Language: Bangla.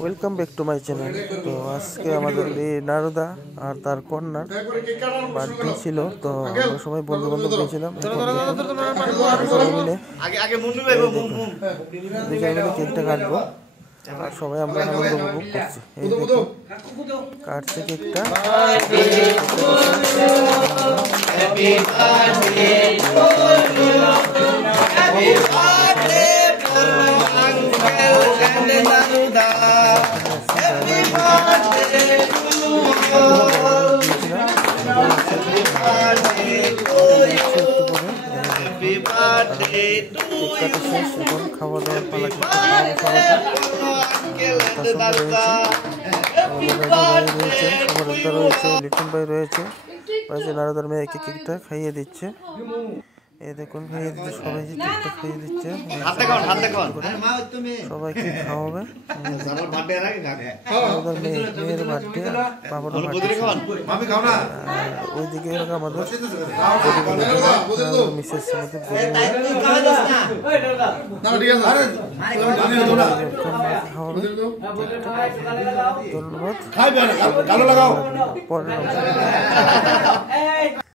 Welcome back to my channel. তো আজকে আমাদের এই নারুদা আর তার কন্যার বার্থডে ছিল, তো আমরা সবাই বন্ধু বান্ধব গিয়েছিলাম। মিলে কেকটা কাটবো আর সবাই আমরা আনন্দ উপভোগ করছি। এই দেখুন কাটছে কেকটা। খাওয়া দাওয়ার পালা রয়েছে, লিটন ভাই রয়েছে, নারদার মেয়েকে কেকটা খাইয়ে দিচ্ছে। এই দেখুন খাইয়ে দিচ্ছে, সবাইকে কেকটা খাইয়ে দিচ্ছে, সবাইকে খাওয়াবে। মেয়ের বার্থডে, বাবার ওইদিকে আমাদের মিসেস খাওয়াবে। ধন্যবাদ।